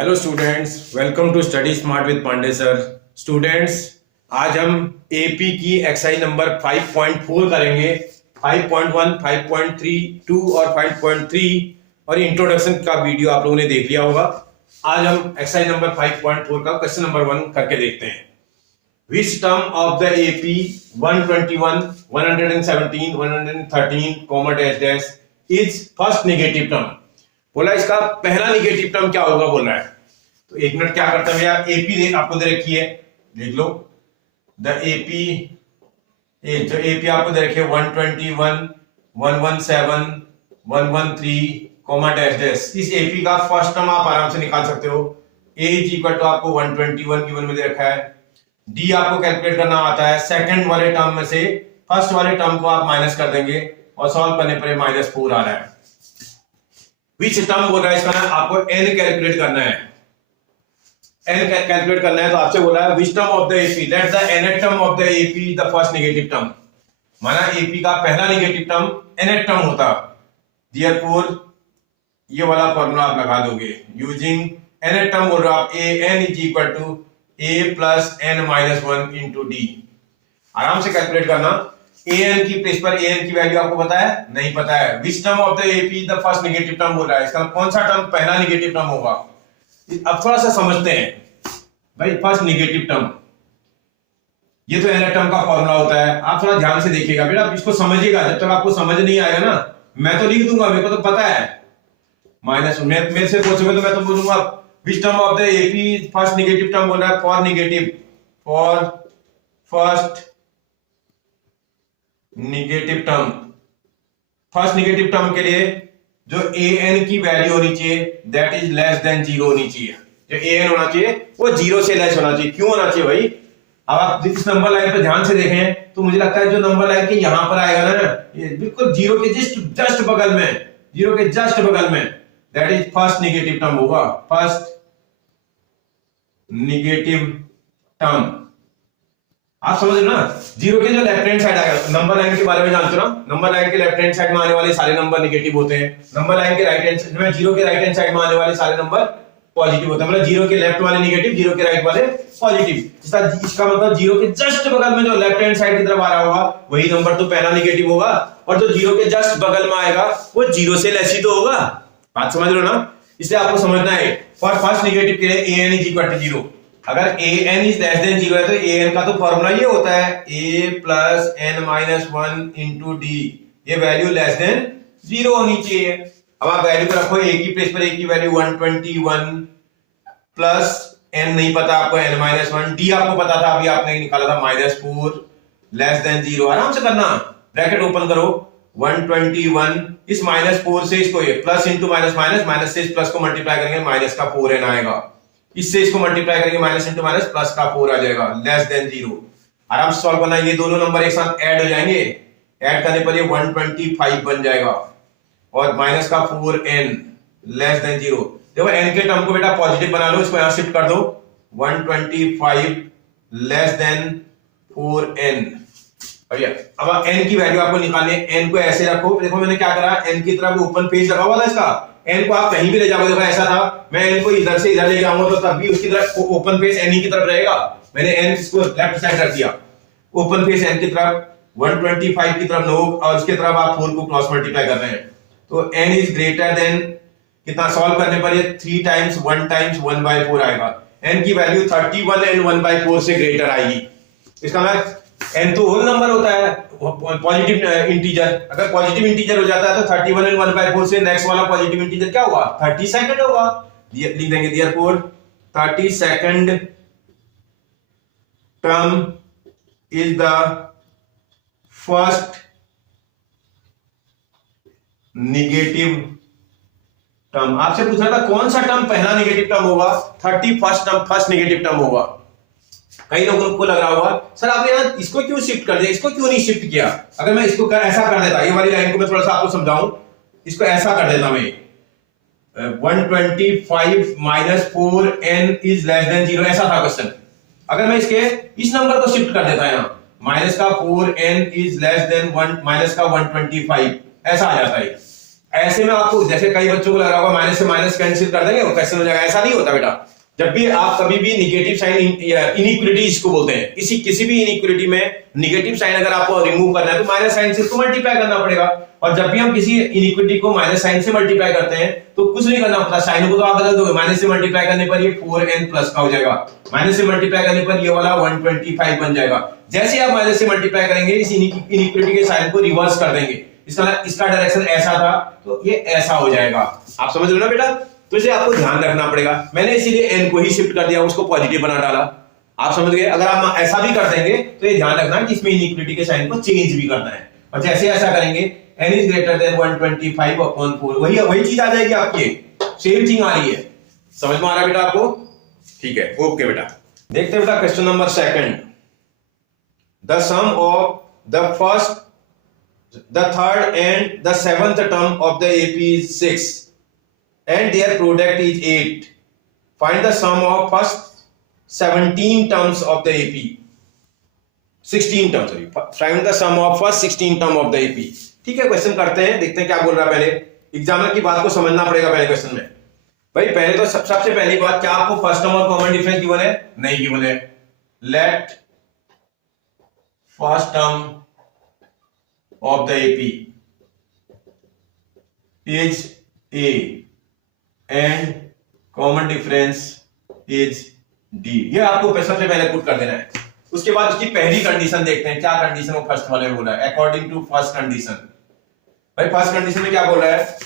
Hello students, welcome to study smart with Pandey sir. Students, आज हम AP की exercise number 5.4 करेंगे। 5.1, 5.3, 2 और 5.3 और इंट्रोडक्शन का वीडियो आप लोगों ने देख लिया होगा। आज हम एक्सरसाइज नंबर 5.4 का क्वेश्चन नंबर 1 करके देखते हैं। Which term of the AP 121, 117, 113, comma dash dash is first negative term. बोला इसका पहला नेगेटिव टर्म क्या होगा बोल रहा है। तो एक मिनट क्या करता है भैया, एपी आपको दे रखी है, देख लो। द एपी, जो एपी आपको दे रखी है 121, 117, 113, कॉमा डैश डैश। इस एपी का फर्स्ट टर्म आप आराम से निकाल सकते हो। ए इज इक्वल टू आपको 121 गिवन में दे रखा है। डी आपको कैलकुलेट करना आता है। सेकंड वाले टर्म में से फर्स्ट वाले टर्म को आप माइनस कर देंगे और सॉल्व करने पर -4 आ रहा है। विच टर्म बोल रहा है इसका ना, आपको n कैलकुलेट करना है। n कैलकुलेट करना है तो आपसे बोला है which term of the AP, let the nth term of the AP the first negative term. माना एपी का पहला नेगेटिव टर्म nth टर्म होता, देयरफॉर ये वाला फॉर्मूला आप लगा दोगे यूजिंग nth टर्म बोल रहा आप an is equal to a plus n minus 1 into d. आराम से कैलकुलेट करना। an की प्लेस पर an की वैल्यू आपको पता है? नहीं पता है। Which term of the AP the first negative term बोल रहा है, इसका कौन सा टर्म पहला नेगेटिव टर्म होगा। अब थोड़ा सा समझते हैं भाई। फर्स्ट नेगेटिव टर्म, ये तो nth टर्म का फॉर्मूला होता है। आप थोड़ा ध्यान से देखिएगा बेटा, इसको समझिएगा। जब तक आपको समझ नहीं आएगा ना, मैं तो लिख दूंगा, मेरे को तो पता है। माइनस मेरे से पूछोगे तो मैं तो बोलूंगा which term of the AP first negative term बोल रहा है। For negative, for first negative term, first negative term के लिए जो an की वैल्यू होनी चाहिए दैट इज लेस देन 0 होनी चाहिए। जो an होना चाहिए वो 0 से लेस होना चाहिए। क्यों होना चाहिए भाई? अब आप इस नंबर लाइन पे ध्यान से देखें तो मुझे लगता है जो नंबर लाइन के यहां पर आएगा ना, ये बिल्कुल 0 के जस्ट बगल में, 0 के जस्ट बगल में, that is first negative term होगा। फर्स्ट नेगेटिव टर्म आप समझ रहे हो ना। 0 के जो लेफ्ट हैंड साइड आएगा, नंबर लाइन के बारे में जानते हो ना, नंबर लाइन के लेफ्ट हैंड साइड में आने वाले सारे नंबर नेगेटिव होते हैं। नंबर लाइन के राइट हैंड में 0 के राइट हैंड साइड में आने वाले सारे नंबर पॉजिटिव होते हैं। मतलब 0 के लेफ्ट वाले नेगेटिव, 0 के राइट वाले पॉजिटिव। इसका मतलब 0 के जस्ट बगल में जो लेफ्ट हैंड साइड की तरफ आ रहा होगा वही नंबर तो पहला नेगेटिव होगा, और जो 0 के जस्ट बगल में आएगा वो 0 से लेस ही तो होगा। बात समझ रहे हो ना। इसलिए आपको समझना है फॉर फर्स्ट नेगेटिव के लिए an इज इक्वल टू 0। अगर an इज लेस देन 0 है तो an का तो फॉर्मूला ये होता है a plus n minus 1 into D. ये वैल्यू लेस देन 0 होनी चाहिए। अब आप वैल्यू को रखो, a की प्लेस पर a की वैल्यू 121 प्लस n नहीं पता आपको n माइनस 1, डी आपको पता था, अभी आपने निकाला था -4 लेस देन 0। आराम से करना, ब्रैकेट ओपन करो 121, इस -4 से इसको ये plus into minus minus, minus से इस प्लस को मल्टीप्लाई करेंगे माइनस का 4n आएगा। इससे इसको मल्टीप्लाई करेंगे माइनस इंटू माइनस प्लस का 4 आ जाएगा, लेस देन 0। आराम से सॉल्व करना। ये दोनों नंबर एक साथ ऐड हो जाएंगे, ऐड करने पर ये 125 बन जाएगा और माइनस का 4n लेस देन 0। देखो n के टर्म को बेटा पॉजिटिव बना लो, इसको यहां शिफ्ट कर दो 125 लेस देन 4n। भैया अब n की वैल्यू आपको निकालनी है। n को ऐसे रखो, देखो मैंने क्या करा, n की तरफ ओपन पेज लगा हुआ था इसका। n को आप कहीं भी ले जाओगे, देखो ऐसा था, मैं n को इधर से इधर ले जाऊंगा तो तब भी उसकी तरफ ओपन पेज n की तरफ रहेगा। मैंने n इसको लेफ्ट साइड रख दिया, ओपन पेज n की तरफ 125 की तरफ लोग, और उसके तरफ आप 4 को क्रॉस मल्टीप्लाई कर रहे हैं। तो n इज ग्रेटर देन कितना, सॉल्व करने पर ये 3 टाइम्स 1 टाइम्स 1/4 आएगा। n की वैल्यू 31 एंड 1/4 से ग्रेटर आएगी। इसका मतलब n तो होल नंबर होता है, पॉजिटिव इंटीजर। अगर पॉजिटिव इंटीजर हो जाता है तो 31 एंड 1/4 से नेक्स्ट वाला पॉजिटिव इंटीजर क्या होगा, 32 होगा। लिख देंगे therefore 32 term is the first negative term. आपसे पूछ रहा था कौन सा टर्म पहला नेगेटिव टर्म होगा, 31st term first negative term होगा। कई लोगों को लग रहा होगा सर आपने यहाँ इसको क्यों शिफ्ट कर दिया, इसको क्यों नहीं शिफ्ट किया। अगर मैं इसको ऐसा कर देता, ये वाली लाइन को मैं थोड़ा सा आपको समझाऊं, इसको ऐसा कर देता मैं 125 minus 4n is less than 0, ऐसा था क्वेश्चन। अगर मैं इसके इस नंबर को शिफ्ट कर देता है यहाँ, माइनस का 4n is less than 1 minus का 125, ऐसा आ जाता है। ऐसे में आपको जैसे कई बच्चों को लग रहा होगा माइनस से माइनस कैंसिल कर देंगे वो कैंसिल हो जाएगा, ऐसा नहीं होता बेटा। जब भी आप कभी भी निगेटिव साइन इनइक्वालिटी इसको बोलते हैं, किसी भी इनइक्वालिटी में निगेटिव साइन अगर आपको रिमूव करना है तो माइनस साइन से इसको मल्टीप्लाई करना पड़ेगा। और जब भी हम किसी इनइक्वालिटी को माइनस साइन से मल्टीप्लाई करते हैं तो कुछ नहीं करना पड़ता, साइन को तो आप बदल दोगे। माइनस से मल्टीप्लाई करने पर ये 4n प्लस का हो जाएगा, माइनस से मल्टीप्लाई करने पर ये वाला 125 बन जाएगा। जैसे आप माइनस से मल्टीप्लाई करेंगे इस इनइक्वालिटी के साइन को रिवर्स कर देंगे, इसका डायरेक्शन ऐसा था तो ये ऐसा हो जाएगा। आप समझ रहे हो ना बेटा? तो इसे आपको ध्यान रखना पड़ेगा। मैंने इसीलिए n को ही शिफ्ट कर दिया, उसको पॉजिटिव बना डाला। आप समझ गए? अगर आप ऐसा भी कर देंगे तो ये ध्यान रखना कि इसमें इनइक्वालिटी के साइन को चेंज भी करना है। और जैसे ऐसा करेंगे n इज ग्रेटर देन 125/4, वही चीज आ जाएगी आपकी, सेम थिंग आ रही है। समझ में आ रहा है बेटा आपको? ठीक है, ओके बेटा। देखते हैं बेटा question number 2। The sum of the first, the third and the seventh term of the AP is 6 and their product is 8. Find the sum of first 17 terms of the AP. 16 terms, sorry. Find the sum of first 16 term of the AP. ठीक है, question करते हैं, देखते हैं क्या बोल रहा है। पहले एग्जामिनर की बात को समझना पड़ेगा पहले क्वेश्चन में। भाई पहले तो सबसे पहली बात, क्या आपको फर्स्ट टर्म और कॉमन डिफरेंस गिवन है? नहीं गिवन है। Let first term of the AP is A and common difference is D। ये आपको सबसे पहले पुट कर देना है। उसके बाद उसकी पहली कंडीशन देखते हैं, क्या कंडीशन वो फर्स्ट वाले में बोला है। अकॉर्डिंग टू फर्स्ट कंडीशन, भाई फर्स्ट कंडीशन में क्या बोल रहा है?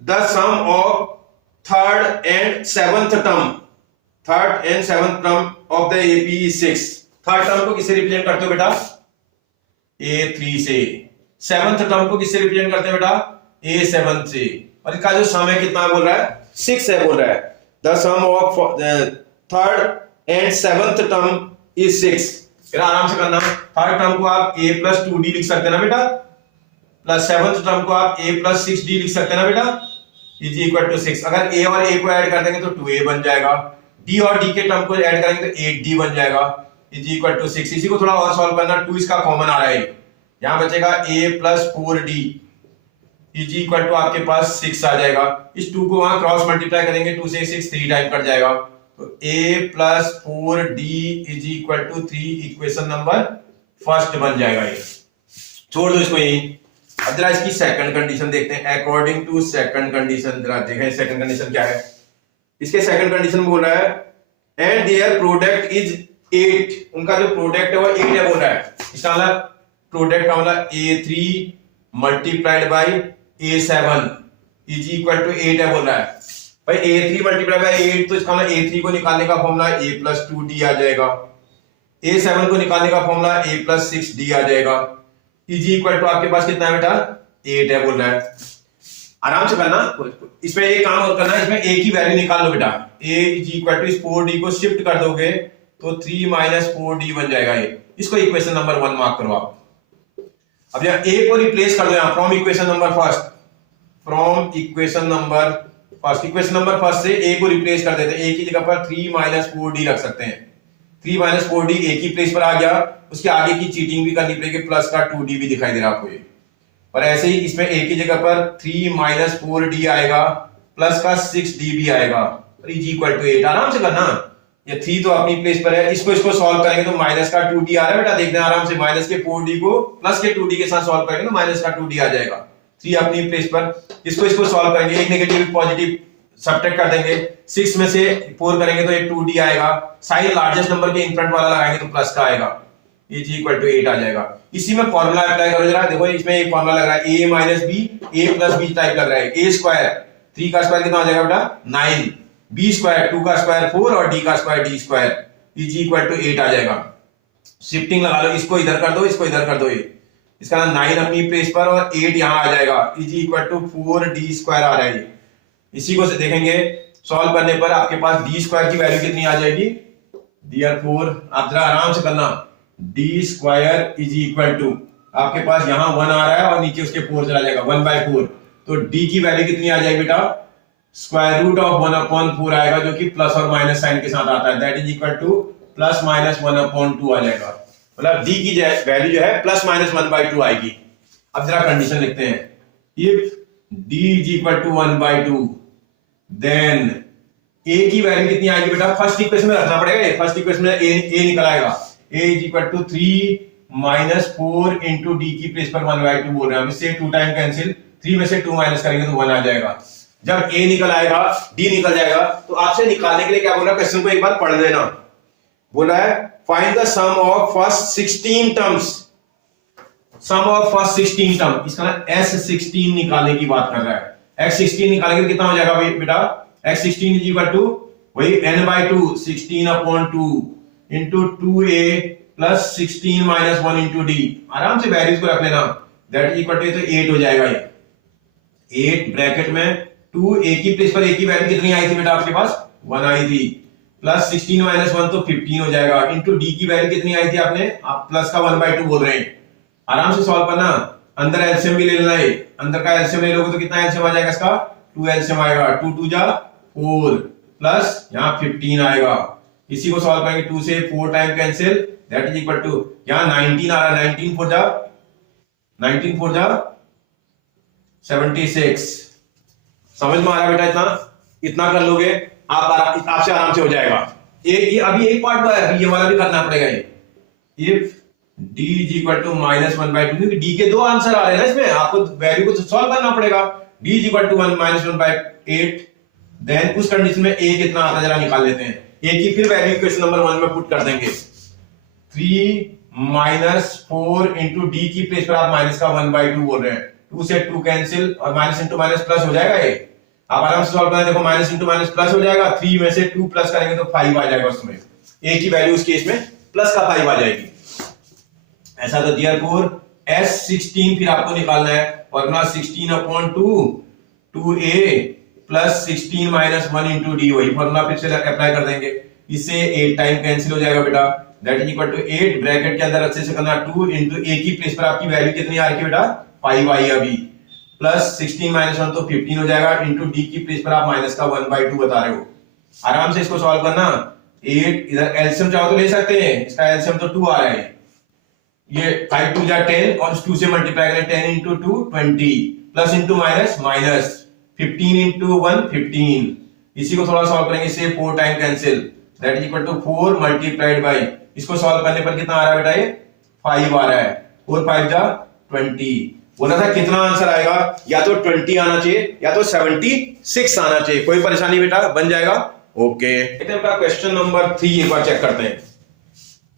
The sum of third and seventh term of the AP is 6। Third term को किससे रिप्रेजेंट करते हो बेटा? A3 से। सेवंथ टर्म को किससे रिप्रेजेंट करते हैं बेटा? A7 से। और इसका जो सम है कितना बोल रहा है? 6 है बोल रहा है। The sum of third and seventh term is 6। फिर आराम से करना, थर्ड टर्म को आप A + 2D लिख सकते हैं ना बेटा, प्लस सेवंथ टर्म को आप A + 6D लिख सकते हैं ना बेटा, इज इक्वल टू 6। अगर A और A को ऐड कर देंगे तो 2A बन जाएगा, D और D के टर्म को ऐड करेंगे तो 8D बन जाएगा, इज इक्वल टू 6। इसी को थोड़ा और सॉल्व करना, 2 इसका कॉमन आ रहा है, यहां बचेगा A + 4D is equal to आपके पास 6 आ जाएगा। इस 2 को वहां क्रॉस मल्टीप्लाई करेंगे, 2 से 6 3 टाइम कट जाएगा, तो A + 4D is equal to 3 equation number first बन जाएगा। ये छोड़ दो इसको यही। अब जरा इसकी सेकंड कंडीशन देखते हैं। अकॉर्डिंग टू सेकंड कंडीशन, जरा देखें सेकंड कंडीशन क्या है। इसके सेकंड कंडीशन में बोल रहा है एंड देयर प्रोडक्ट इज 8। उनका जो प्रोडक्ट है वो 8 है बोल रहा है। इसका मतलब प्रोडक्ट का मतलब A3 multiplied by A7 is equal to 8 है बोल रहा है। भाई A3 मल्टीप्लाइड बाय 8, तो इसका मतलब A3 को निकालने का फॉर्मूला A + 2D आ जाएगा, A7 को निकालने का फॉर्मूला A + 6D आ जाएगा, इज इक्वल टू आपके पास कितना है बेटा? 8 है बोल रहा है। आराम से करना, इसमें एक काम और करना, इसमें A की वैल्यू निकाल लो बेटा। A इज इक्वल टू इस 4D को शिफ्ट कर दोगे तो 3 - 4D बन जाएगा ये। इसको इक्वेशन नंबर 1 मार्क करो आप। अब यहाँ A को रिप्लेस कर दो यहाँ from equation number first, equation number first से A को रिप्लेस कर देते हैं। A की जगह पर 3 - 4D रख सकते हैं। 3 - 4D A की प्लेस पर आ गया, उसके आगे की चीटिंग भी करनी पड़ेगी, प्लस का 2D भी दिखाई दे रहा है आपको ये। और ऐसे ही इसमें A की जगह पर 3 - 4D आएगा, प्लस का 6D भी आएगा, इज इक्वल टू 8। आराम से करना, ये 3 तो अपनी प्लेस पर है, इसको सॉल्व करेंगे तो माइनस का 2D आ रहा है बेटा, देखना आराम से। माइनस के 4D को प्लस के 2D के साथ सॉल्व करेंगे तो माइनस का 2D आ जाएगा। 3 अपनी प्लेस पर, इसको सॉल्व करेंगे, एक नेगेटिव पॉजिटिव सब्ट्रैक्ट कर देंगे, 6 में से 4 करेंगे तो ये 2D आएगा, साइन लार्जेस्ट नंबर के इन फ्रंट वाला लगाएंगे तो प्लस का आएगा, इज इक्वल टू 8 आ जाएगा। इसी में फॉर्मूला अप्लाई करो जरा, देखो इसमें एक फॉर्मूला लग रहा है A - B, A + B type लग रहा है। A², 3 का स्क्वायर कितना आ जाएगा बेटा? 9, B², 2 का स्क्वायर 4 और D का square D², is equal to 8 आ जाएगा। शिफ्टिंग लगा लो, इसको इधर कर दो, इसको इधर कर दो, ये इसका 9 अपनी प्लेस पर और 8 यहां आ जाएगा, इज इक्वल टू 4D² आ रहा है। इसी को से देखेंगे सॉल्व करने पर आपके पास D² की वैल्यू कितनी आ जाएगी? Therefore आप जरा आराम से करना, D² इज इक्वल टू आपके पास यहां 1 आ रहा है और नीचे उसके 4 चला जाएगा, 1/4। तो D की वैल्यू कितनी आ जाएगी बेटा? √1 / 4 आएगा, जो कि प्लस और माइनस साइन के साथ आता है, दैट इज इक्वल टू +- 1/2 आ जाएगा। मतलब D की वैल्यू जो है +- 1/2 आएगी। अब जरा कंडीशन लिखते हैं, if d is equal to 1/2, then a की वैल्यू कितनी आएगी बेटा, फर्स्ट इक्वेशन में रखना पड़ेगा, फर्स्ट इक्वेशन में a निकल आएगा, a is equal to 3 minus 4 into d की प्लेस पर 1/2 बोल रहे हैं, अब इससे 2 टाइम कैंसिल, 3 में से 2 माइनस करेंगे तो 1 आ जाएगा। जब a निकल आएगा d निकल जाएगा, तो आपसे निकालने के लिए क्या बोल रहा है, क्वेश्चन को एक बार पढ़ लेना। बोला है find the sum of first 16 terms, sum of first 16 term, इसका ना S16 निकालने की बात कर रहा है। x16 निकालेंगे कितना हो जाएगा बेटा, x16 इज इक्वल टू वही n/2 16/2 into 2a plus 16 minus 1 into d, आराम से वैल्यूज को रख लेना, दैट इज इक्वल टू, तो 8 हो जाएगा ये 8 ब्रैकेट में 2a की प्लेस पर a की वैल्यू कितनी आई थी बेटा आपके पास, 1 आई थी, प्लस 16 माइनस 1 तो 15 हो जाएगा, इंटू डी की वैल्यू कितनी आई थी आपने, आप प्लस का 1/2 बोल रहे हैं, आराम से सॉल्व करना, अंदर एलसीएम भी ले लेना है, अंदर का एलसीएम ले लोगे तो कितना एलसीएम आ जाएगा इसका, 2 एलसीएम आएगा, 2 2 जा 4 प्लस यहाँ 15 आएगा, इसी को सॉल्व करेंगे, 2 से 4 time cancel, that is equal to, यहाँ 19 आ रहा है, 19 4 जा 76, समझ में आ रहा है बेटा, इतना कर लोगे आप, आपसे आराम से हो जाएगा। ये अभी एक पार्ट हुआ है, अभी ये वाला भी करना पड़ेगा, ये if d is equal to -1/2, क्योंकि d के दो आंसर आ रहे हैं ना इसमें, आपको वैल्यू को सॉल्व करना पड़ेगा, d is equal to 1/8, then उस कंडीशन में a कितना आता है जरा निकाल लेते हैं, a की फिर वैल्यू इक्वेशन नंबर 1 में पुट कर देंगे, 3 - 4 इंटू डी की प्लेस पर आप माइनस का 1/2 बोल रहे हैं, 2 से 2 कैंसिल और माइनस इंटू माइनस प्लस हो जाएगा, ये आप आराम से सॉल्व करें, देखो माइनस इंटू माइनस प्लस हो जाएगा, 3 में से 2 प्लस करेंगे तो 5 आ जाएगा, उसमें a की वैल्यू उस केस में प्लस का 5 आ जाएगी, ऐसा तो देयरफॉर S16 फिर आपको निकालना है, formula 16/2 2a plus 16 minus 1 into D, वही फॉर्मूला फिर से अप्लाई कर देंगे, इससे 8 टाइम कैंसिल हो जाएगा बेटा, that is equal to 8 bracket के अंदर अच्छे से करना, 2 इंटू a की प्लेस पर आपकी वैल्यू कितनी आ रही है बेटा, 5 आई अभी, प्लस 16 माइनस 1 तो 15 हो जाएगा, इंटू डी की प्लेस पर आप माइनस का 1/2 बता रहे हो, आराम से इसको सॉल्व करना, 8 इधर एलसीएम चाहो तो ले सकते हैं, इसका एलसीएम तो 2 आ रहा है, ये 5 2 जा 10 और 2 से मल्टीप्लाई करें, 10 into 2 20 plus into minus minus 15 into 1 15, इसी को थोड़ा सॉल्व करेंगे, इससे 4 time cancel, that is equal to 4 multiplied by, इसको सॉल्व करने पर कितना आ रहा है बेटा, ये 5 आ रहा है, 4 5 जा 20, बोला था कितना आंसर आएगा, या तो 20 आना चाहिए या तो 76 आना चाहिए, कोई परेशानी बेटा, बन जाएगा, ओके। क्वेश्चन नंबर 3 एक बार चेक करते हैं,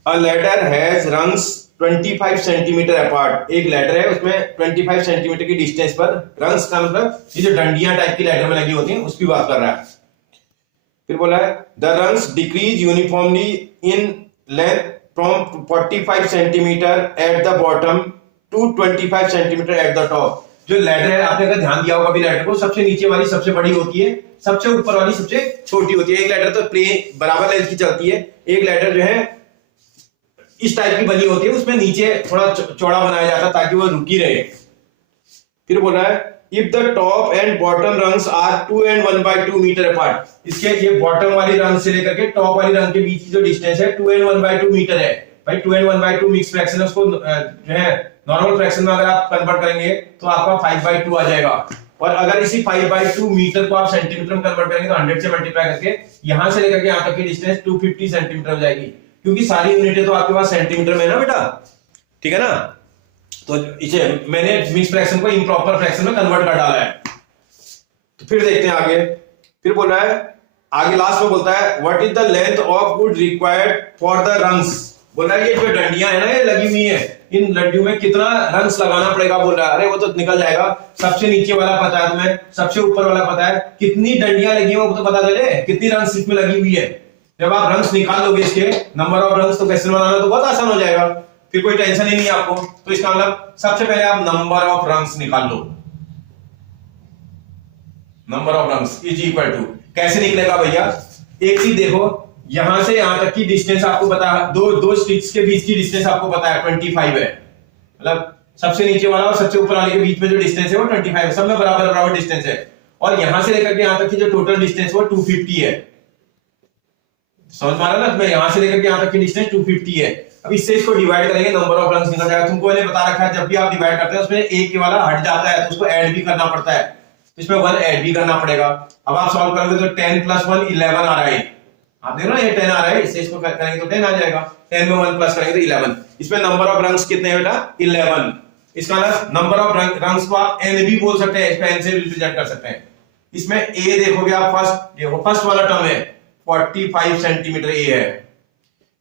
अ ladder has rungs 25 centimetre apart, एक लैडर है उसमें 25 सेंटीमीटर की डिस्टेंस पर, रंग्स का मतलब ये जो डंडियां टाइप की लैडर में लगी होती हैं उसकी बात कर रहा है, फिर बोला है the rungs decrease uniformly in length from 45 centimetre at the bottom to 25 centimetre at the top, जो लैडर है आपने अगर ध्यान दिया होगा भी लैडर को, सबसे नीचे वाली सबसे बड़ी होती है, सबसे ऊपर वाली सबसे छोटी होती है, एक लैडर तो प्लेन बराबर लेंथ की चलती है, एक लैडर जो है इस टाइप की बनी होती है, उसमें नीचे थोड़ा चौड़ा बनाया जाता है ताकि वो रुकी रहे, फिर बोल रहा है if the top and bottom rungs are 2 and 1/2 metre apart, इसके ये बॉटम वाली रंग से लेकर के टॉप वाली रंग के बीच की जो डिस्टेंस है 2 and 1/2 मीटर है, भाई 2 and 1/2 मिक्स फ्रैक्शन है, उसको जो है नॉर्मल फ्रैक्शन में अगर आप कन्वर्ट करेंगे तो आपका 5/2 आ जाएगा, और अगर इसी 5/2 मीटर को आप सेंटीमीटर में कन्वर्ट करेंगे तो 100 से मल्टीप्लाई करके यहां से लेकर के यहां तक की डिस्टेंस 250 सेंटीमीटर हो जाएगी, क्योंकि सारी यूनिटें तो आपके पास सेंटीमीटर में है ना बेटा, ठीक है ना, तो इसे मैंने मिक्स फ्रैक्शन को इम्प्रॉपर फ्रैक्शन में कन्वर्ट कर डाला है, तो फिर देखते हैं आगे, फिर बोल रहा है आगे लास्ट में बोलता है what is the length of would required for the rungs, बोल रहा है ये जो डंडियां है ना ये लगी हुई है, इन लड्डियों में कितना रंग्स लगाना पड़ेगा, बोल रहा है अरे वो तो निकल जाएगा, सबसे नीचे वाला पता है तुम्हें, सबसे ऊपर वाला पता है, कितनी डंडियां लगी है वो तो पता चले, कितनी रंग्स इसमें लगी हुई है, जब आप रंग्स निकाल लोगे इसके नंबर ऑफ रंग्स तो क्वेश्चन बनाना तो बहुत आसान हो जाएगा, फिर कोई टेंशन ही नहीं आपको, तो इसका मतलब सबसे पहले आप नंबर ऑफ रंग्स निकाल लो, number of rungs is equal to, कैसे निकलेगा भैया, एक चीज देखो, यहां से यहां तक की डिस्टेंस आपको पता है, दो स्टिक्स के बीच की डिस्टेंस आपको पता है 25 है, मतलब सबसे नीचे वाला और सबसे ऊपर वाले के बीच में जो डिस्टेंस है वो 25 है, सब में बराबर बराबर डिस्टेंस है, और यहां से लेकर के यहां तक की जो टोटल डिस्टेंस वो 250 है, समझ में आ रहा है ना, मैं यहां से लेकर के यहां तक की डिस्टेंस 250 है, अब इससे इसको डिवाइड करेंगे नंबर ऑफ रंग्स निकल जाएगा, तुमको मैंने बता रखा है जब भी आप डिवाइड करते हैं उसमें एक के वाला हट जाता है तो उसको ऐड भी करना पड़ता है, तो इसमें 1 ऐड भी करना पड़ेगा। अब आप सॉल्व करोगे तो 10 प्लस 1 11 आ रहा है। आप देख रहे हो ये 10 आ रहा है, इससे इसको करेंगे तो 10 आ जाएगा। 10 में 1 प्लस करेंगे तो 11। इसमें नंबर ऑफ रंग्स कितने हैं बेटा? 11। इसका नंबर ऑफ रंग्स को आप n भी बोल सकते हैं, इसको n से रिप्रेजेंट कर सकते हैं। इसमें a देखोगे आप फर्स्ट वाला टर्म है 45 सेंटीमीटर a है।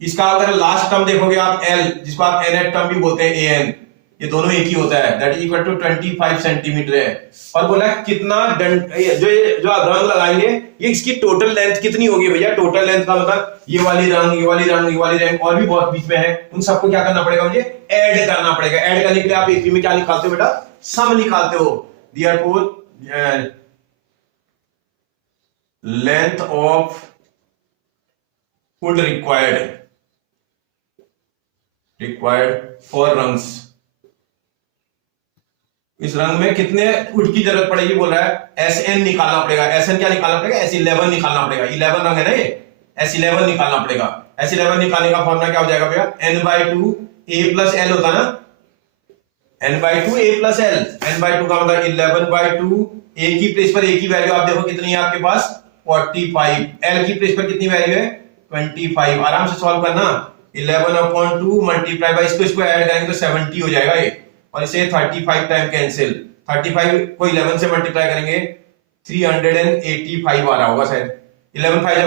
इसका अगर लास्ट टर्म देखोगे आप l, जिसको आप nth टर्म भी बोलते हैं an, ये दोनों एक ही होता है, that is equal to 25 centimetre है। और बोला कितना जो आप रंग लगाएंगे ये इसकी टोटल लेंथ कितनी होगी भैया? टोटल लेंथ का मतलब ये वाली रंग, ये वाली रंग, ये वाली रंग और भी बहुत बीच में है, उन सबको क्या करना पड़ेगा? मुझे ऐड करना पड़ेगा। ऐड करने के लिए आप एक में क्या निकालते हो बेटा? सम निकालते हो। Therefore length of would required for rungs, इस रंग में कितने वुड की जरूरत पड़ेगी बोल रहा है। Sn निकालना पड़ेगा। Sn क्या निकालना पड़ेगा? S11 निकालना पड़ेगा। 11 रंग है ना ये, S11 निकालना पड़ेगा। S11 निकालने का फॉर्मूला क्या हो जाएगा भैया? n/2 a प्लस l होता ना, n/2 a plus l। n/2 का मतलब 11/2, a की प्लेस पर a की वैल्यू आप देखो कितनी है आपके पास? 45। l की प्लेस पर कितनी वैल्यू है? 25। आराम से सॉल्व करना। 11/2 मल्टीप्लाई बाय इसको ऐड करेंगे तो 70 हो जाएगा ये, और इसे 35 टाइम कैंसिल। 35 को 11 से मल्टीप्लाई करेंगे 385 आ रहा होगा शायद। 11 5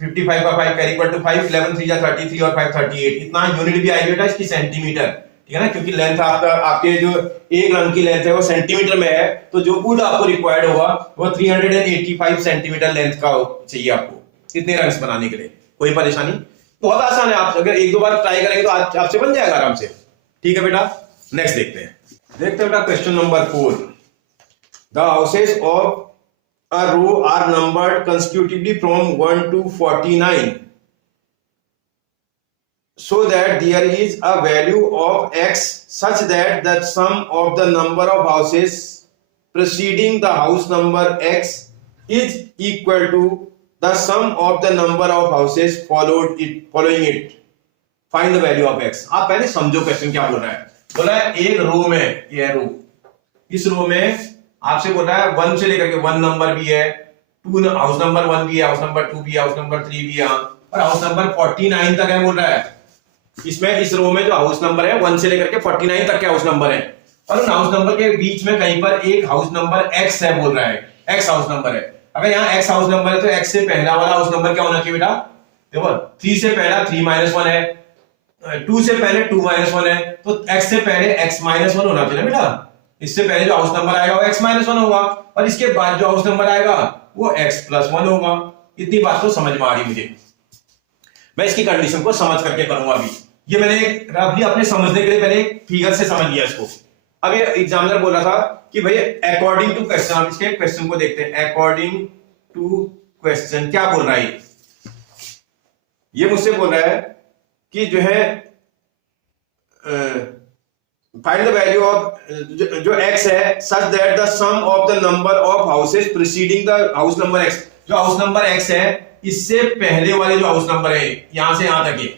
55 का 5 कैरी इक्वल टू 5, 11 3 33 और 5 38। इतना यूनिट भी आएगी बेटा इसकी सेंटीमीटर, ठीक है ना, क्योंकि लेंथ आपके जो एक रंग की लेंथ है वो सेंटीमीटर में है, तो जो वुड आपको रिक्वायर्ड होगा वो 385 सेंटीमीटर लेंथ का चाहिए आपको इतने रंग्स बनाने के लिए। कोई परेशानी? बहुत आसान है, आप अगर एक दो बार ट्राई करेंगे तो आपसे बन जाएगा आराम से। ठीक है बेटा, नेक्स्ट देखते हैं बेटा question number 4। The houses of a row are numbered consecutively from 1 to 49 so that there is a value of x such that the sum of the number of houses preceding the house number x is equal to the sum of the number of houses following it. Find the value of x. आप पहले समझो question क्या बोल रहा है। बोला है एक रो में, ये रो, इस रो में आपसे बोल रहा है 1 से लेकर के 1 नंबर भी है, 2 हाउस नंबर 1 भी है, हाउस नंबर 2 भी है, हाउस नंबर 3 भी है, और हाउस नंबर 49 तक है बोल रहा है। इसमें इस रो में जो हाउस नंबर है 1 से लेकर के 49 तक के हाउस नंबर है, और उन हाउस नंबर के बीच में कहीं पर एक हाउस नंबर x है बोल रहा है, x हाउस नंबर है। अगर यहाँ x हाउस नंबर है तो x से पहला वाला हाउस नंबर क्या होना चाहिए बेटा? देखो 3 से पहला 3 - 1 है, 2 से पहले 2 - 1 है, तो x से पहले x - 1 होना चाहिए बेटा। इससे पहले जो हाउस नंबर आएगा वो x - 1 होगा, और इसके बाद जो हाउस नंबर आएगा वो x + 1 होगा। इतनी बात तो समझ में आ रही मुझे। मैं इसकी कंडीशन को समझ करके करूंगा अभी। ये मैंने अभी अपने समझने के लिए पहले एक फिगर से समझ लिया इसको। अब ये एग्जामिनर बोल रहा था कि भाई अकॉर्डिंग टू क्वेश्चन, आप इसके क्वेश्चन को देखते हैं। अकॉर्डिंग टू क्वेश्चन क्या बोल रहा है ये मुझसे बोल रहा है कि जो है फाइंड द वैल्यू ऑफ जो x है such that the sum of the number of houses preceding the house number x। जो हाउस नंबर x है इससे पहले वाले जो हाउस नंबर है यहां से यहां तक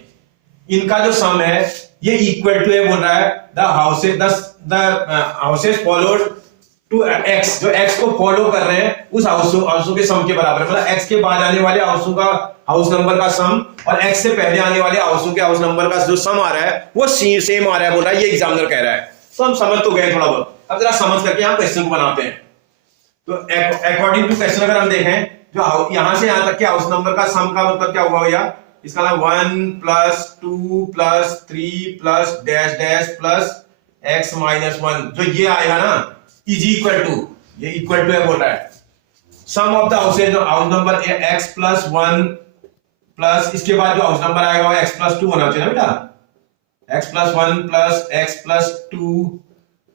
इनका जो सम है ये इक्वल टू है बोल रहा है the houses followed to x। जो x को फॉलो कर रहे हैं उस हाउसों के सम के बराबर, मतलब x के बाद आने वाले हाउसों का हाउस नंबर का सम और x से पहले आने वाले हाउसों के हाउस नंबर का जो सम आ रहा है वो सेम आ रहा है बोल रहा है, ये एग्जामिनर कह रहा है। तो हम समझ तो गए थोड़ा बहुत, अब जरा समझ करके हम क्वेश्चन को बनाते हैं। तो अकॉर्डिंग टू क्वेश्चन अगर हम देखें जो यहां से यहां तक के हाउस नंबर का सम का मतलब क्या हुआ भैया? इसका नाम 1 + 2 + 3 + डैश डैश प्लस x - 1, जो ये आएगा ना इज इक्वल टू, ये इक्वल टू है बोल रहा है sum of the houses, house number x + 1 plus इसके बाद जो हाउस नंबर आएगा वो x + 2 होना चाहिए ना बेटा। x + 1 + x + 2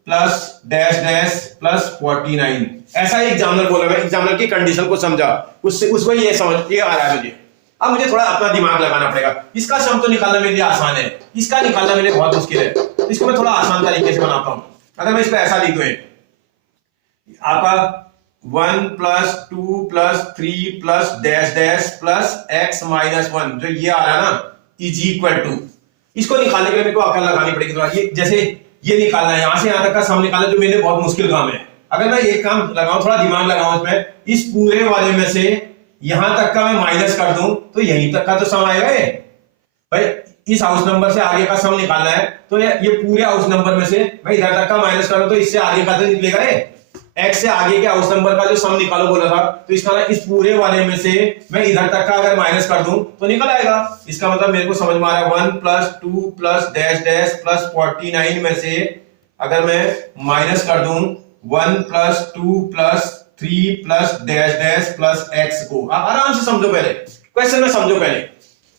plus dash dash plus 49, ऐसा ही एग्जामिनर बोल रहा है। एग्जामिनर की कंडीशन को समझा, उसको ये समझ ये आ रहा है मुझे। अब मुझे थोड़ा अपना दिमाग लगाना पड़ेगा। इसका सम तो निकालना मेरे लिए आसान है, इसका निकालना मेरे लिए बहुत मुश्किल है। इसको मैं थोड़ा आसान तरीके से बनाता हूं। अगर मैं इसको ऐसा लिख दूं, आपका 1 + 2 + 3 + डैश डैश प्लस x - 1, जो ये आ रहा है ना इज इक्वल टू, इसको निकालने के लिए मेरे को अकल लगानी पड़ेगी थोड़ा। ये जैसे ये निकालना है, यहां से यहां तक का सम निकालना जो मेरे लिए बहुत मुश्किल काम है। अगर मैं एक काम लगाऊं, थोड़ा दिमाग लगाऊं इसमें, इस पूरे वाले में से यहां तक का मैं माइनस कर दूं तो यहीं तक का तो सम आएगा ये भाई। इस हाउस नंबर से आगे का सम निकालना है तो ये पूरे हाउस नंबर में से मैं इधर तक का माइनस करूं तो इससे आगे का तो निकलेगा ये। एक्स से आगे के हाउस नंबर का जो सम निकालो बोला था, तो इसका इस पूरे वाले में से मैं इधर तक का अगर माइनस कर दूं तो निकल आएगा। इसका मतलब मेरे को समझ में आ रहा है 1 plus 2 plus dash dash plus 49 में से अगर मैं माइनस कर दूं 1 plus 2 plus 3 plus dash dash plus x को, आप आराम से समझो, पहले क्वेश्चन में समझो पहले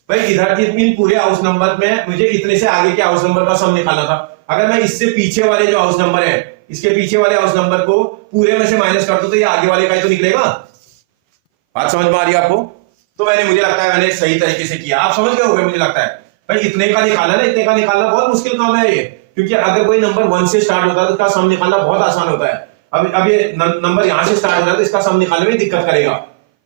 भाई। इधर इन पूरे हाउस नंबर में मुझे इतने से आगे के हाउस नंबर का सम निकालना था। अगर मैं इससे पीछे वाले जो हाउस नंबर है, इसके पीछे वाले हाउस नंबर को पूरे में से माइनस कर दूं तो ये आगे वाले का ही तो निकलेगा। बात समझ में आ रही है आपको? तो मुझे लगता है मैंने सही तरीके से किया, आप समझ गए होंगे मुझे लगता है भाई। इतने का निकालना ना, इतने का निकालना बहुत मुश्किल काम है ये, क्योंकि अगर कोई नंबर 1 से स्टार्ट होता है तो इसका सम निकालना बहुत आसान होता है। अब ये नंबर यहां से स्टार्ट हो रहा है तो इसका सम निकालने में दिक्कत करेगा।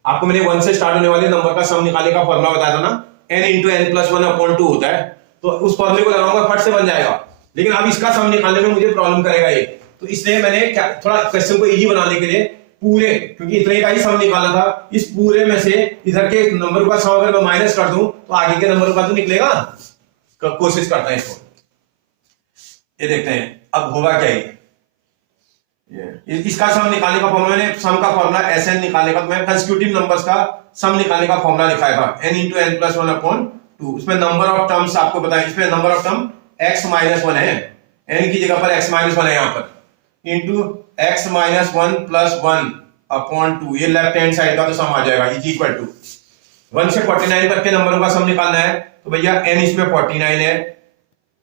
आपको मैंने 1 से स्टार्ट होने वाले नंबर का सम निकालने का फॉर्मूला बताया था ना, n इंटू एन प्लस 1/2 होता है, तो उस फॉर्मूले को लगाऊंगा फट से बन जाएगा। लेकिन अब इसका सम निकालने में मुझे प्रॉब्लम करेगा ये, तो इसलिए मैंने थोड़ा क्वेश्चन को इजी बनाने के लिए पूरे, क्योंकि इतने का ही सम निकालना था, इस पूरे में से इधर के नंबर का सम अगर मैं माइनस कर दूं तो आगे के नंबर का तो निकलेगा। कोशिश करते हैं इसको, ये देखते हैं अब होगा क्या ये। इसका सम निकालने का फॉर्मूला, मैंने सम का फॉर्मूला एसएन निकालने का, मैं कंसेक्यूटिव नंबर्स का सम निकालने का फॉर्मूला लिखाया था n इंटू एन प्लस 1/2। उसमें नंबर ऑफ टर्म्स आपको बताया, इसमें number of term x minus 1 है, n की जगह पर x माइनस 1 है यहाँ पर, इंटू x माइनस 1 प्लस 1/2। ये लेफ्ट हैंड साइड का तो सम आ जाएगा, इज इक्वल टू 1 से 49 तक के नंबरों का सम निकालना है। तो भैया n इसमें 49 है,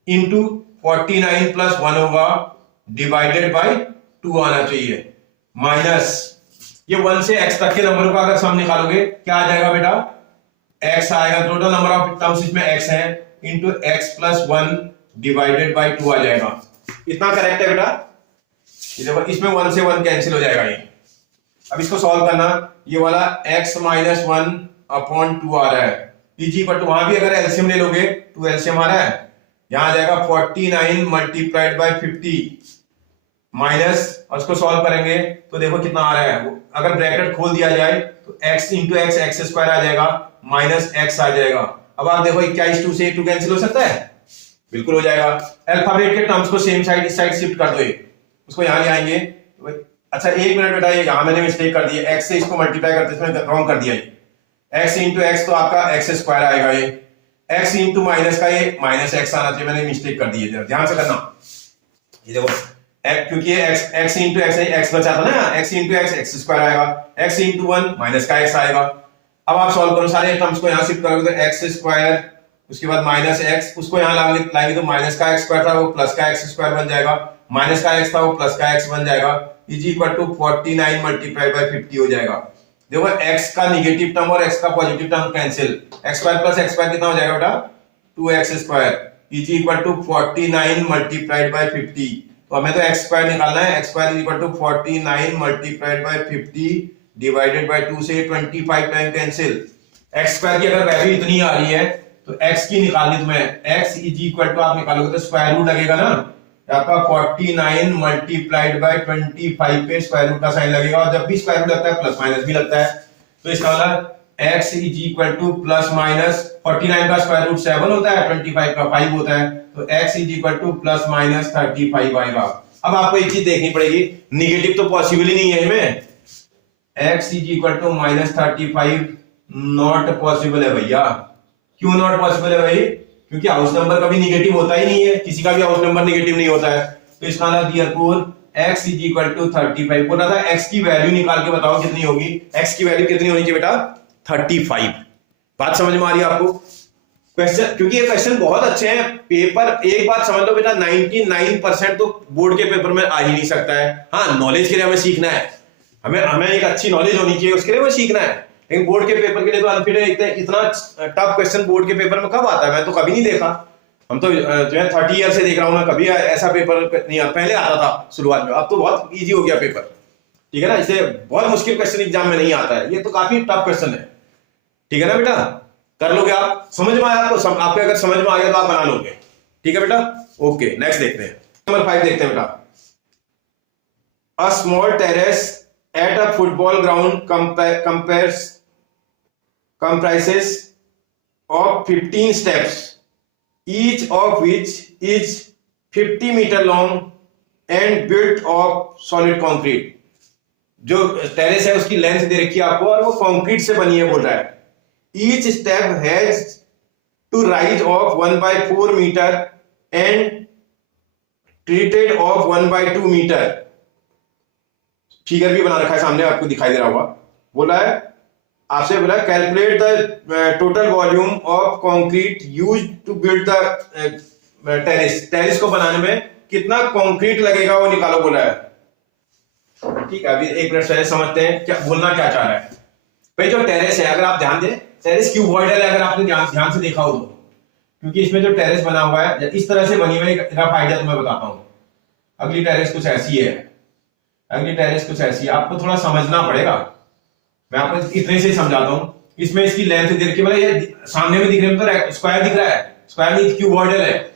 इंटू 49 प्लस 1 होगा, डिवाइडेड बाई 2 आना चाहिए, माइनस ये 1 से x तक के नंबरों का अगर सम निकालोगे क्या आ जाएगा बेटा, x आएगा, टोटल नंबर ऑफ टर्म्स इसमें x है, into x plus 1 divided by 2 आ जाएगा। इतना करेक्ट है बेटा? इसमें 1 से 1 कैंसिल हो जाएगा ये। अब इसको सॉल्व करना, ये वाला x माइनस 1/2 आ रहा है, इजी पर वहां भी अगर एलसीएम ले लोगे 2 एलसीएम आ रहा है, यहां आ जाएगा 49 मल्टीप्लाइड बाई 50 माइनस, और इसको सॉल्व करेंगे तो देखो कितना आ रहा है। अगर ब्रैकेट खोल दिया जाए तो x into x x square आ जाएगा, माइनस x आ जाएगा। अब आप देखो 21 2 से 2 कैंसिल हो सकता है, बिल्कुल हो जाएगा। अल्फाबेट के टर्म्स को सेम साइड इस साइड शिफ्ट कर दो, उसको यहां ले आएंगे। अच्छा एक मिनट बेटा, ये यहां मैंने मिस्टेक कर दी है, x से इसको मल्टीप्लाई करते इसमें रॉन्ग कर दिया है। x इंटू एक्स तो आपका एक्स स्क्वायर आएगा, ये x इंटू माइनस का ये माइनस x आना चाहिए, मैंने मिस्टेक कर दी है, ध्यान से करना। ये देखो क्योंकि x इंटू एक्स बचा था ना, x इंटू एक्स स्क्वायर आएगा, x इंटू 1 माइनस का x आएगा। अब आप सॉल्व करो, सारे टर्म्स को यहां शिफ्ट करोगे तो एक्स स्क्वायर, उसके बाद माइनस x, उसको यहां लाएंगे तो माइनस का x स्क्वायर था वो प्लस का x स्क्वायर बन जाएगा, माइनस का x था वो प्लस का x बन जाएगा, is equal to 49 multiply by 50 हो जाएगा। देखो x का निगेटिव टर्म और x का positive term cancel, x square plus x square कितना हो जाएगा बेटा, 2x square, is equal to 49 multiplied by 50। तो हमें तो x स्क्वायर निकालना है, x square is equal to 49 multiplied by 50 divided by 2 से 25 टाइम कैंसिल। x स्क्वायर की अगर वैल्यू इतनी आ रही है तो x की निकालनी तुम्हें, x इज इक्वल टू आप निकालोगे तो स्क्वायर रूट लगेगा ना, आपका 49 मल्टीप्लाइड बाय 25 पे स्क्वायर रूट का साइन लगेगा, और जब भी स्क्वायर रूट लगता है प्लस माइनस भी लगता है, तो इसका मतलब x is equal two plus minus 49 का स्क्वायर रूट 7 होता है, 25 का 5 होता है, तो x is equal two plus minus 35 आएगा। अब आपको एक चीज देखनी पड़ेगी, निगेटिव तो पॉसिबल ही नहीं है इसमें, x is equal to minus 35 not possible है भैया। क्यों नॉट पॉसिबल है भाई? क्योंकि हाउस नंबर कभी निगेटिव होता ही नहीं है, किसी का भी हाउस नंबर निगेटिव नहीं होता है। तो इसका मतलब therefore x is equal to 35। बोला था x की वैल्यू निकाल के बताओ कितनी होगी, x की वैल्यू कितनी होनी चाहिए बेटा, 35। बात समझ में आ रही है आपको? क्वेश्चन, क्योंकि ये क्वेश्चन बहुत अच्छे हैं, पेपर एक बात समझ लो बेटा, 99% तो बोर्ड के पेपर में आ ही नहीं सकता है। हाँ, नॉलेज के लिए हमें सीखना है, हमें एक अच्छी नॉलेज होनी चाहिए, उसके लिए हमें सीखना है, लेकिन बोर्ड के पेपर के लिए तो अनफिट है। इतना टफ क्वेश्चन बोर्ड के पेपर में कब आता है? मैं तो कभी नहीं देखा, हम तो जो है 30 ईयर से देख रहा हूं मैं, कभी ऐसा पेपर नहीं आता। पहले आता था शुरुआत में, अब तो बहुत इजी हो गया पेपर, ठीक है ना। इससे बहुत मुश्किल क्वेश्चन एग्जाम में नहीं आता है, ये तो काफी टफ क्वेश्चन है, ठीक है ना बेटा। कर लोगे आप, समझ में आया आपको? आपके अगर समझ में आ गया तो आप बना लोगे, ठीक है बेटा। ओके, नेक्स्ट देखते हैं, नंबर 5 देखते हैं बेटा। A small terrace at a football ground comprises of 15 steps, each of which is 50 meter long and built of solid concrete. जो टेरेस है उसकी लेंथ दे रखी है आपको और वो कंक्रीट से बनी है बोल रहा है. Each step has to rise of 1/4 meter and treated of 1/2 meter. Figure भी बना रखा है सामने आपको दिखाई दे रहा होगा. बोला है आपसे बोला calculate the total volume of concrete used to build the terrace को बनाने में कितना कंक्रीट लगेगा वो निकालो बोला है. ठीक है, अभी एक मिनट पहले समझते हैं क्या बोलना क्या चाह रहा है. भाई जो टेरेस है अगर आप ध्यान दें टेरेस क्यूबॉइडल है, अगर आपने ध्यान से देखा हो तो, क्योंकि इसमें जो टेरेस बना हुआ है इस तरह से बनी हुई रफ आइडिया तुम्हें बताता हूं. अगली टेरेस कुछ ऐसी है, अगली टेरेस कुछ ऐसी है, आपको थोड़ा समझना पड़ेगा. मैं आपको इतने से ही समझाता हूं. इसमें इसकी लेंथ दे रखी है, ये सामने में दिख रहा है तो स्क्वायर दिख रहा है, स्क्वायर नहीं क्यूबॉइडल है.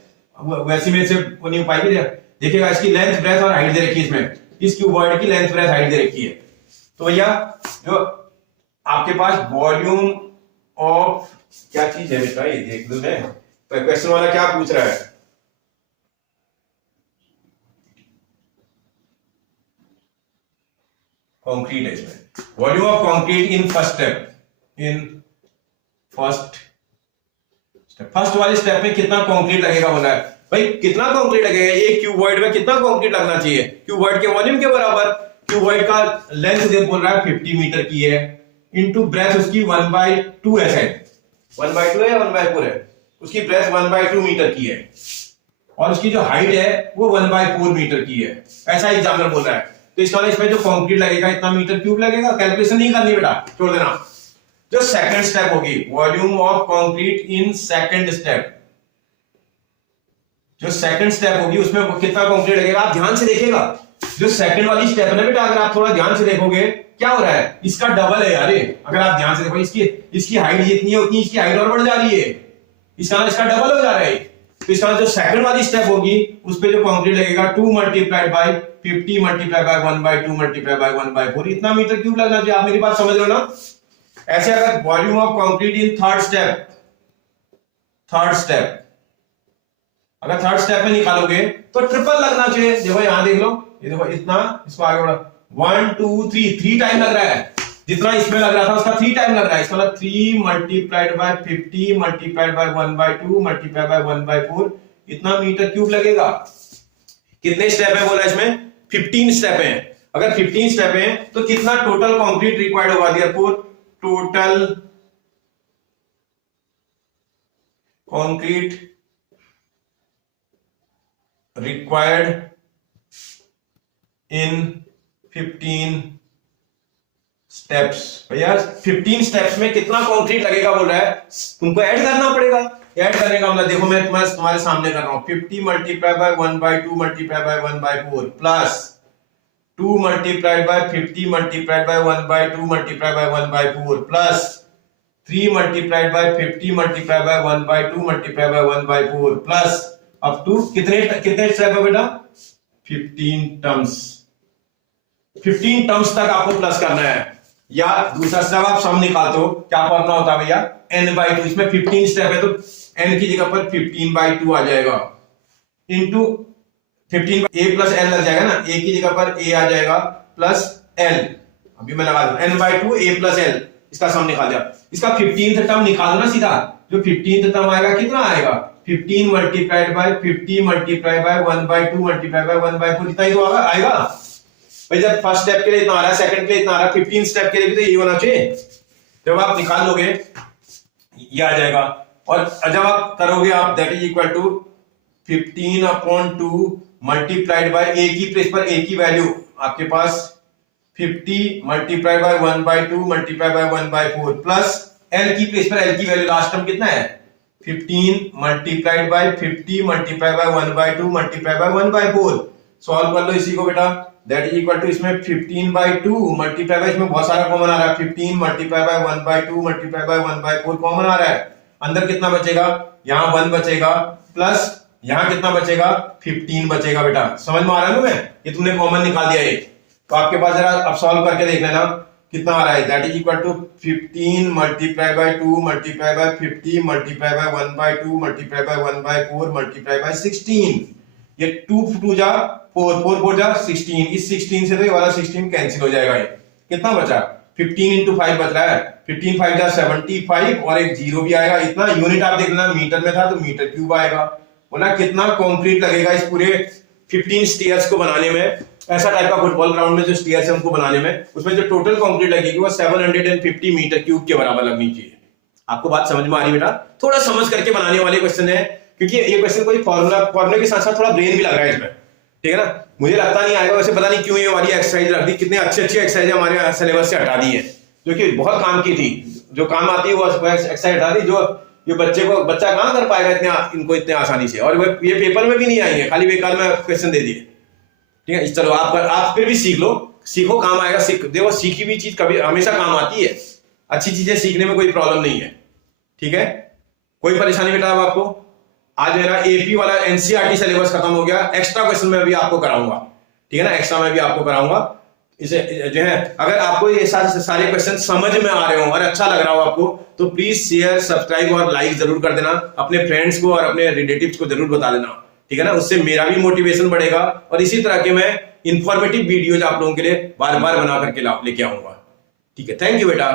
वैसे में से वो नहीं पाएगी. देखिएगा इसकी लेंथ ब्रेथ और हाइट दे रखी है, इसमें इस क्यूबॉइड की लेंथ ब्रेथ हाइट दे रखी है. तो भैया जो आपके पास वॉल्यूम ऑफ क्या चीज है बेटा ये देख लो. तो क्वेश्चन वाला क्या पूछ रहा है, कंक्रीट है इसमें. Volume of concrete in first step, in first वाले स्टेप में कितना कंक्रीट लगेगा बोला है. भाई कितना कंक्रीट लगेगा, एक क्यूबॉइड में कितना कंक्रीट लगना चाहिए क्यूबॉइड के वॉल्यूम के बराबर. क्यूबॉइड का लेंथ दे बोल रहा है 50 मीटर की है, इनटू ब्रेथ उसकी 1/2 है, शायद 1/2 है या 1/4 है. उसकी ब्रेथ 1/2 मीटर की है और उसकी जो हाइट है वो 1/4 मीटर की है. ऐसा एग्जामिनर बोल रहा है. तो इसमें जो कंक्रीट लगेगा इतना मीटर क्यूब लगेगा. कैलकुलेशन नहीं करनी बेटा, छोड़ देना. जो सेकंड स्टेप होगी volume of concrete in second step, जो सेकंड स्टेप होगी उसमें कितना कंक्रीट लगेगा आप ध्यान से देखिएगा. जो सेकंड वाली स्टेप है ना बेटा, अगर आप थोड़ा ध्यान से देखोगे क्या हो रहा है, इसका डबल है यार. अगर आप ध्यान से देखो इसकी हाइट जितनी है उतनी इसकी हाइट और बढ़ जा रही है, इसका डबल हो जा रहा है. तो इसका जो सेकंड वाली स्टेप होगी उस पे जो कंक्रीट लगेगा 2 multiplied by 50 multiplied by 1/2 multiplied by 1/4, इतना मीटर क्यूब लगना चाहिए. आप मेरी बात समझ रहे हो ना. ऐसे अगर volume of concrete in third step अगर थर्ड स्टेप में निकालोगे तो ट्रिपल लगना चाहिए. देखो यहां देख लो, ये देखो इतना, इसको आगे बढ़ा 1 2 3 टाइम लग रहा है. जितना इसमें लग रहा था उसका 3 टाइम लग रहा है. इसका मतलब 3 multiplied by 50 multiplied by 1/2 multiplied by 1/4, इतना मीटर क्यूब लगेगा. कितने स्टेप है बोला इसमें, 15 स्टेप है. अगर 15 स्टेप है तो कितना टोटल कंक्रीट रिक्वायर्ड होगा. Therefore total concrete required in 15 steps. भैया 15 स्टेप्स में कितना कंक्रीट लगेगा बोल रहा है, तुमको ऐड करना पड़ेगा. ऐड करने का मतलब देखो मैं तुम्हारे सामने कर रहा हूं. 50 multiply by 1/2 multiply by 1/4 plus 2 multiplied by 50 multiplied by 1/2 multiply by 1/4 plus 3 multiplied by 50 multiply by 1/2 multiply by 1/4 plus up to कितने स्टेप है बेटा, 15 टर्म्स. 15 टर्म्स तक आपको प्लस करना है. या दूसरा स्टेप आप सम निकालते हो, क्या फॉर्मूला होता है भैया, n/2. इसमें 15 स्टेप है तो n की जगह पर 15/2 आ जाएगा इनटू 15 a प्लस l लग जाएगा ना, a की जगह पर a आ जाएगा प्लस l. अभी मैं लगा दूं n/2 a प्लस l, इसका सम निकाल दिया. इसका 15th टर्म निकाल दो ना सीधा. जो 15th टर्म आएगा कितना आएगा, 15 multiplied by 50 multiplied by 1/2 multiplied by 1/4, इतना ही तो आएगा भाई. जब फर्स्ट स्टेप के लिए इतना आ रहा है, सेकंड के लिए इतना आ रहा है, 15 स्टेप के लिए भी तो यही होना चाहिए. जब आप निकाल लोगे ये आ जाएगा. और जब आप करोगे आप that is equal to 15/2 multiplied by a की प्लेस पर a की वैल्यू आपके पास 50 multiplied by 1/2 multiplied by 1/4 plus l की प्लेस पर l की वैल्यू लास्ट टर्म कितना है, 15 multiplied by 50 multiplied by 1/2 multiplied by 1/4. Solve कर लो इसी को बेटा. दैट इज इक्वल टू इसमें 15/2 मल्टीप्लाई बाय, इसमें बहुत सारा कॉमन आ रहा है, 15 multiply by 1/2 multiply by 1/4 common आ रहा है. अंदर कितना बचेगा, यहां 1 बचेगा प्लस यहां कितना बचेगा, 15 बचेगा. बेटा समझ में आ रहा है ना, मैं ये तुमने कॉमन निकाल दिया. तो आपके पास जरा अब सॉल्व करके देख लेना कितना आ रहा है। That is equal to 15 multiply by 2 multiply by 50 multiply by 1/2 multiply by 1/4 multiply by 16। ये 2 2 जा 4 4 4 जा 16। इस 16 से तो ये वाला 16 कैंसिल हो जाएगा। ये कितना बचा 15 into 5 बच रहा है। 15 5 जा 75 और एक जीरो भी आएगा। इतना यूनिट आप देखना मीटर में था तो मीटर क्यूब आएगा। बोला कितना कंक्रीट लगेगा इस पूरे 15 स्टेयर्स को बनाने में। ऐसा टाइप का फुटबॉल ग्राउंड में जो स्टेयर्स है उनको बनाने में, उसमें जो टोटल कंक्रीट लगेगी वो 750 मीटर क्यूब के बराबर लगनी चाहिए। आपको बात समझ में आ रही बेटा? थोड़ा समझ करके बनाने वाले क्वेश्चन है, क्योंकि ये क्वेश्चन कोई फॉर्मूला के साथ साथ थोड़ा ब्रेन भी लग रहा है इसमें, ठीक है ना। मुझे लगता नहीं आएगा, वैसे पता नहीं क्यों ये वाली एक्सरसाइज रख दी। कितने अच्छे एक्सरसाइज हमारे सिलेबस से हटा दी है, जो कि बहुत काम की थी। जो काम आती है वो एक्सरसाइज हटा दी, जो ये बच्चा कहां कर पाएगा इनको इतने आसानी से। और ये पेपर में भी नहीं आएंगे, खाली बेकार में क्वेश्चन दे दिए, ठीक है। चलो आप फिर भी सीख लो, सीखो, काम आएगा। देखो सीखी हुई चीज कभी हमेशा काम आती है। अच्छी चीजें सीखने में कोई प्रॉब्लम नहीं है, ठीक है। कोई परेशानी बेटा अब आपको? आज मेरा एपी वाला एनसीईआरटी सिलेबस खत्म हो गया। एक्स्ट्रा क्वेश्चन मैं भी आपको कराऊंगा, ठीक है ना। एक्स्ट्रा मैं भी आपको कराऊंगा। इसे जो है, अगर आपको ये सारे क्वेश्चन समझ में आ रहे हो और अच्छा लग रहा हो आपको, तो प्लीज शेयर, सब्सक्राइब और लाइक जरूर कर देना। अपने फ्रेंड्स को और अपने रिलेटिव्स को जरूर बता देना, ठीक है ना। उससे मेरा भी मोटिवेशन बढ़ेगा और इसी तरह के मैं इंफॉर्मेटिव वीडियोज आप लोगों के लिए बार बार बना करके लेके आऊंगा, ठीक है। थैंक यू बेटा।